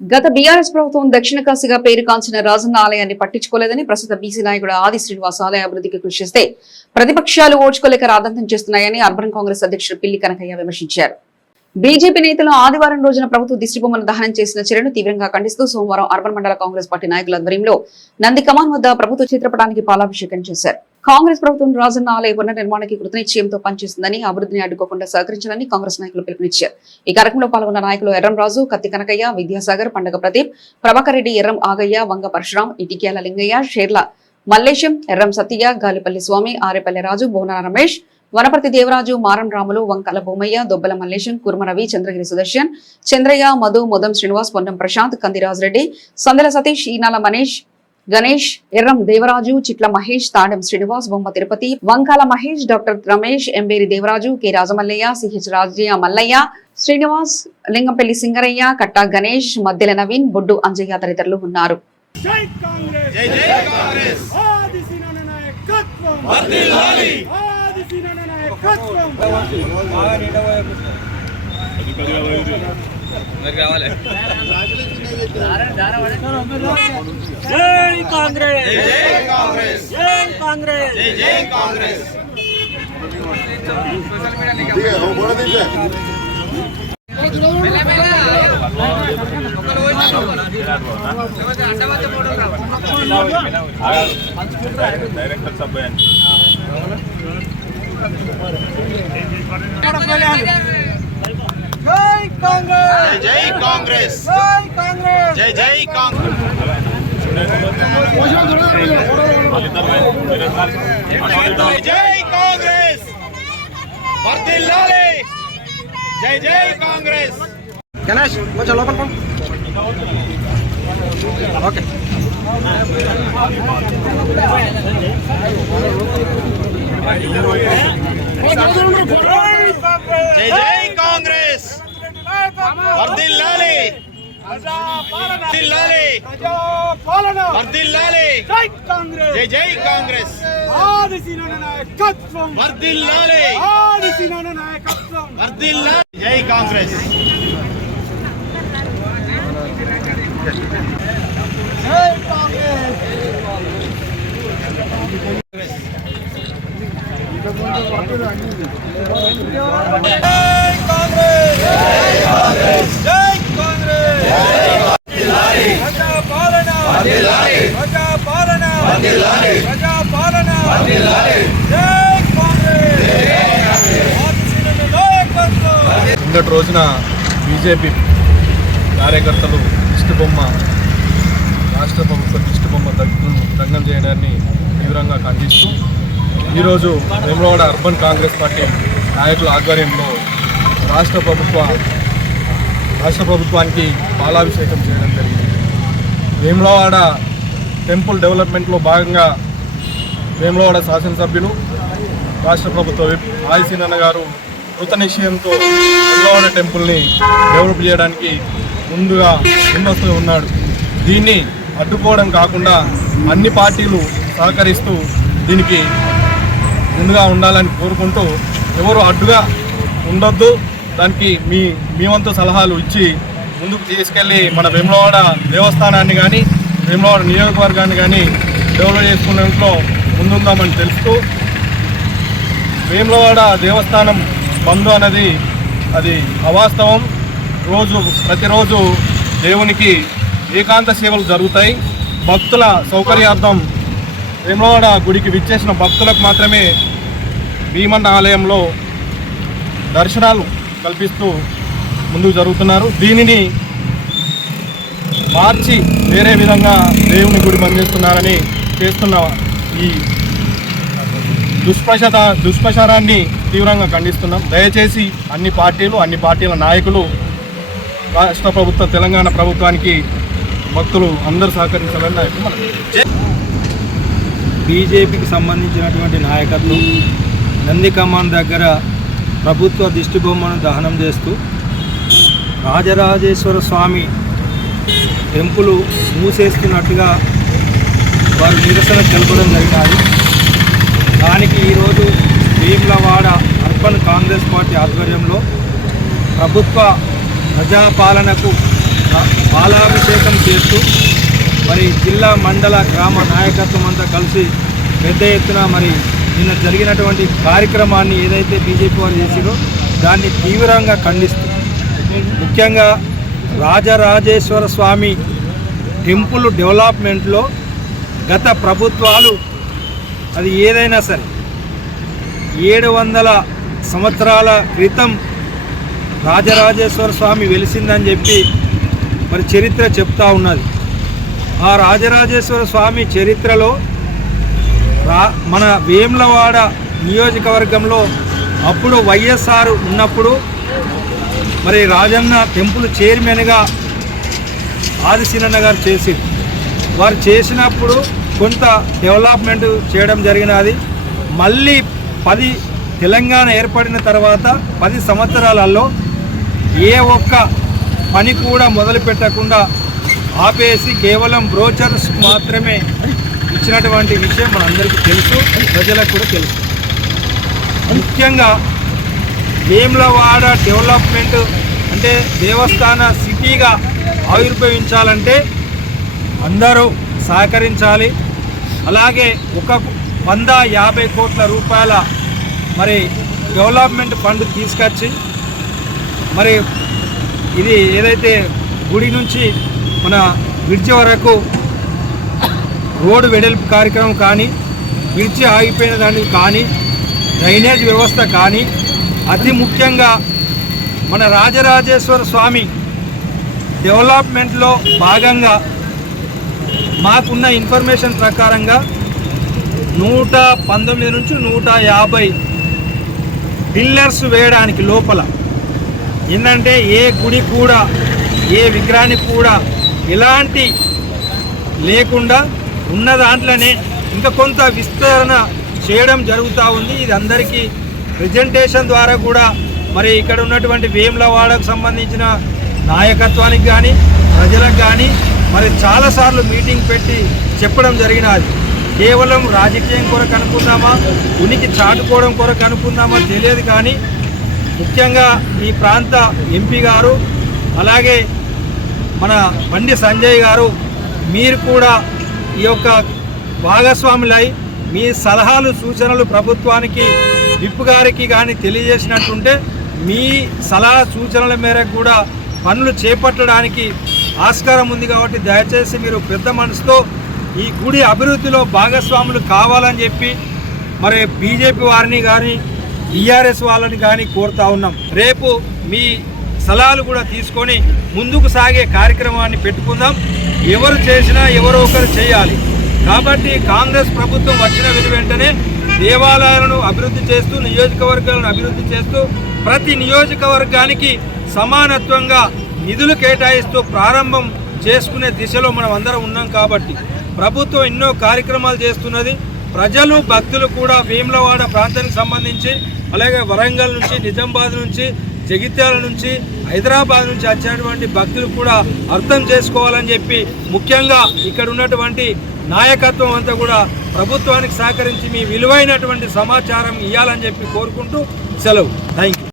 గత బీఆర్ఎస్ ప్రభుత్వం దక్షిణ కాశీగా పేరు కాంచిన రాజన్న ఆలయాన్ని పట్టించుకోలేదని ప్రస్తుత బీసీ నాయకుడు ఆది శ్రీనివాస్ ఆలయ అభివృద్ధికి కృషి చేస్తే ప్రతిపక్షాలు ఓర్చుకోలేక రాద్ధాంతం చేస్తున్నాయని అర్బన్ కాంగ్రెస్ అధ్యక్షుడు పిల్లి కనకయ్య విమర్శించారు. బీజేపీ నేతలు ఆదివారం రోజున ప్రభుత్వ దిష్టిబొమ్మను దహనం చేసిన చర్యను తీవ్రంగా ఖండిస్తూ సోమవారం అర్బన్ మండల కాంగ్రెస్ పార్టీ నాయకుల ఆధ్వర్యంలో నంది కమాన్ వద్ద ప్రభుత్వ చిత్రపటానికి పాలాభిషేకం చేశారు. కాంగ్రెస్ ప్రభుత్వం రాజన్న ఆలయ పునర్నిర్మాణానికి కృతనిశ్చయంతో పనిచేస్తుందని, అభివృద్ధిని అడ్డుకోకుండా సహకరించాలని కాంగ్రెస్ నాయకులు పిలుపునిచ్చారు. ఈ కార్యక్రమంలో పాల్గొన్న నాయకులు ఎర్రం రాజు, కత్తి కనకయ్య, విద్యాసాగర్, పండగ ప్రదీప్, ప్రభాకర్ రెడ్డి, ఎర్రం ఆగయ్య, వంగ పరశురాం, ఇటిక్యాల లింగయ్య, షేర్ల మల్లేశం, ఎర్రం సత్య, గాలిపల్లి స్వామి, ఆరేపల్లి రాజు, బోనాల రమేష్, వనపర్తి దేవరాజు, మారం రాములు, వంకల భూమయ్య, దొబ్బల మల్లేశం, కుర్మ రవి, చంద్రగిరి సుదర్శన్, చంద్రయ్య, మధు, మొదం శ్రీనివాస్, పొన్నం ప్రశాంత్, కందిరాజ్ రెడ్డి, సందెల సతీష్, ఈనాల మనీష్, గణేష్, ఎర్రం దేవరాజు, చిట్ల Mahesh, Tadem Srinivas, Bomma Tirupati, Vankala Mahesh, doctor Ramesh, Emberi Devaraju, K Rajamallaiah, CH Rajaiah Mallaiah, Srinivas, Lingampalli Singaraiah, Katta Ganesh, Maddela Naveen, Boddu Anjaiah తదితరులు ఉన్నారు. జై కాంగ్రెస్, జై కాంగ్రెస్, జై కాంగ్రెస్, జై కాంగ్రెస్. జై కాంగ్రెస్, జై కాంగ్రెస్, జై కాంగ్రెస్, జై జై కాంగ్రెస్. జై కాంగ్రెస్ వర్ధిల్లాలి, జై జై కాంగ్రెస్. గణేష్ కొంచెం లోపల పో. ఓకే. జై జై కాంగ్రెస్ వర్ధిల్లాలి, వర్ధిల్లాలి, వర్ధిల్లాలి, జై కాంగ్రెస్, జై జై కాంగ్రెస్. ఆది శ్రీనాథ నాయకత్వం వర్ధిల్లాలి, ఆది శ్రీనాథ నాయకత్వం వర్ధిల్లాలి, జై కాంగ్రెస్. జై కాంగ్రెస్. నిన్నటి రోజున బీజేపీ కార్యకర్తలు దిష్టిబొమ్మ, రాష్ట్ర ప్రభుత్వ దిష్టిబొమ్మ దగ్ధం చేయడాన్ని తీవ్రంగా ఖండిస్తూ ఈరోజు వేములవాడ అర్బన్ కాంగ్రెస్ పార్టీ నాయకుల ఆధ్వర్యంలో రాష్ట్ర ప్రభుత్వానికి పాలాభిషేకం చేయడం జరిగింది. వేములవాడ టెంపుల్ డెవలప్మెంట్లో భాగంగా వేములవాడ శాసనసభ్యులు, రాష్ట్ర ప్రభుత్వ విప్ ఆదిశీనన్న గారు కృత నిశ్చయంతో వేములవాడ టెంపుల్ని డెవలప్ చేయడానికి ముందస్తు ఉన్నాడు. దీన్ని అడ్డుకోవడం కాకుండా అన్ని పార్టీలు సహకరిస్తూ దీనికి ముందుగా ఉండాలని కోరుకుంటూ, ఎవరు అడ్డుగా ఉండొద్దు, దానికి మీ వంతు సలహాలు ఇచ్చి ముందుకు తీసుకెళ్ళి మన వేములవాడ దేవస్థానాన్ని కానీ వేములవాడ నియోజకవర్గాన్ని కానీ డెవలప్ చేసుకునేందులో ముందుందామని తెలుస్తూ, వేములవాడ దేవస్థానం బంధు అనేది అది అవాస్తవం. ప్రతిరోజు దేవునికి ఏకాంత సేవలు జరుగుతాయి. భక్తుల సౌకర్యార్థం వేములవాడ గుడికి విచ్చేసిన భక్తులకు మాత్రమే భీమన్న ఆలయంలో దర్శనాలు కల్పిస్తూ ముందుకు జరుగుతున్నారు. దీనిని మార్చి వేరే విధంగా దేవుని గుడి బంధిస్తున్నారని చేస్తున్న ఈ దుష్ప్రచారాన్ని తీవ్రంగా ఖండిస్తున్నాం. దయచేసి అన్ని పార్టీల నాయకులు, రాష్ట్ర ప్రభుత్వ, తెలంగాణ ప్రభుత్వానికి భక్తులు అందరూ సహకరించాలని నాయకులు. బీజేపీకి సంబంధించినటువంటి నాయకత్వం నంది కమాన్ దగ్గర ప్రభుత్వ దిష్టిబొమ్మను దహనం చేస్తూ రాజరాజేశ్వర స్వామి టెంపుల్ మూసేస్తున్నట్టుగా వారు నిరసన తెలపడం జరిగినది. దానికి ఈరోజు వేములవాడ కాంగ్రెస్ పార్టీ ఆధ్వర్యంలో ప్రభుత్వ ప్రజాపాలనకు పాలాభిషేకం చేస్తూ మరి జిల్లా మండల గ్రామ నాయకత్వం అంతా కలిసి పెద్ద ఎత్తున మరి నిన్న జరిగినటువంటి కార్యక్రమాన్ని ఏదైతే బీజేపీ వారు చేసిరో దాన్ని తీవ్రంగా ఖండిస్తూ ముఖ్యంగా రాజరాజేశ్వర స్వామి టెంపుల్ డెవలప్మెంట్లో గత ప్రభుత్వాలు అది ఏదైనా సరే 700 సంవత్సరాల క్రితం రాజరాజేశ్వర స్వామి వెలిసిందని చెప్పి మరి చరిత్ర చెప్తా ఉన్నది. ఆ రాజరాజేశ్వర స్వామి చరిత్రలో మన వేములవాడ నియోజకవర్గంలో అప్పుడు వైఎస్ఆర్ ఉన్నప్పుడు మరి రాజన్న టెంపుల్ చైర్మన్గా ఆదిశీనన్న గారు చేసింది. వారు చేసినప్పుడు కొంత డెవలప్మెంట్ చేయడం జరిగినది. మళ్ళీ తెలంగాణ ఏర్పడిన తర్వాత 10 సంవత్సరాలలో ఏ ఒక్క పని కూడా మొదలు పెట్టకుండా ఆపేసి కేవలం బ్రోచర్స్ మాత్రమే ఇచ్చినటువంటి విషయం మనందరికీ తెలుసు, ప్రజలకు కూడా తెలుసు. ముఖ్యంగా వేములవాడ డెవలప్మెంట్ అంటే దేవస్థాన సిటీగా ఆవిర్భవించాలంటే అందరూ సహకరించాలి. అలాగే 150 కోట్ల రూపాయల మరి డెవలప్మెంట్ ఫండ్ తీసుకొచ్చి మరి ఇది ఏదైతే గుడి నుంచి మన బ్రిడ్జి వరకు రోడ్డు వెడల్పు కార్యక్రమం కానీ, బ్రిడ్జి ఆగిపోయిన దానికి కానీ, డ్రైనేజ్ వ్యవస్థ కానీ, అతి ముఖ్యంగా మన రాజరాజేశ్వర స్వామి డెవలప్మెంట్లో భాగంగా మాకున్న ఇన్ఫర్మేషన్ ప్రకారంగా 119 నుంచి 150 పిల్లర్స్ వేయడానికి లోపల ఏంటంటే ఏ గుడి కూడా ఏ విగ్రహానికి కూడా ఎలాంటి లేకుండా ఉన్న దాంట్లోనే ఇంకా కొంత విస్తరణ చేయడం జరుగుతూ ఉంది. ఇది అందరికీ ప్రెజెంటేషన్ ద్వారా కూడా మరి ఇక్కడ ఉన్నటువంటి వేములవాడకు సంబంధించిన నాయకత్వానికి కానీ ప్రజలకు కానీ మరి చాలాసార్లు మీటింగ్ పెట్టి చెప్పడం జరిగినది. కేవలం రాజకీయం కొరకు అనుకుందామా, ఉనికి చాటుకోవడం కొరకు అనుకుందామా తెలియదు. కానీ ముఖ్యంగా ఈ ప్రాంత ఎంపీ గారు అలాగే మన బండి సంజయ్ గారు మీరు కూడా ఈ యొక్క భాగస్వాములై మీ సలహాలు సూచనలు ప్రభుత్వానికి విప్ గారికి కానీ తెలియజేసినట్టుంటే మీ సలహా సూచనల మేరకు కూడా పనులు చేపట్టడానికి ఆస్కారం ఉంది. కాబట్టి దయచేసి మీరు పెద్ద మనసుతో ఈ గుడి అభివృద్ధిలో భాగస్వాములు కావాలని చెప్పి మరి బీజేపీ వారిని కానీ టీఆర్ఎస్ వాళ్ళని కానీ కోరుతా ఉన్నాం. రేపు మీ సలహాలు కూడా తీసుకొని ముందుకు సాగే కార్యక్రమాన్ని పెట్టుకుందాం. ఎవరు చేసినా ఎవరో ఒకరు చేయాలి. కాబట్టి కాంగ్రెస్ ప్రభుత్వం వచ్చిన వెంటనే దేవాలయాలను అభివృద్ధి చేస్తూ, నియోజకవర్గాలను అభివృద్ధి చేస్తూ, ప్రతి నియోజకవర్గానికి సమానత్వంగా నిధులు కేటాయిస్తూ ప్రారంభం చేసుకునే దిశలో మనం అందరం ఉన్నాం. కాబట్టి ప్రభుత్వం ఎన్నో కార్యక్రమాలు చేస్తున్నది. ప్రజలు భక్తులు కూడా వేములవాడ ప్రాంతానికి సంబంధించి అలాగే వరంగల్ నుంచి, నిజామాబాద్ నుంచి, జగిత్యాల నుంచి, హైదరాబాద్ నుంచి వచ్చేటువంటి భక్తులు కూడా అర్థం చేసుకోవాలని చెప్పి ముఖ్యంగా ఇక్కడ ఉన్నటువంటి నాయకత్వం అంతా కూడా ప్రభుత్వానికి సహకరించి మీ విలువైనటువంటి సమాచారం ఇవ్వాలని చెప్పి కోరుకుంటూ సెలవు.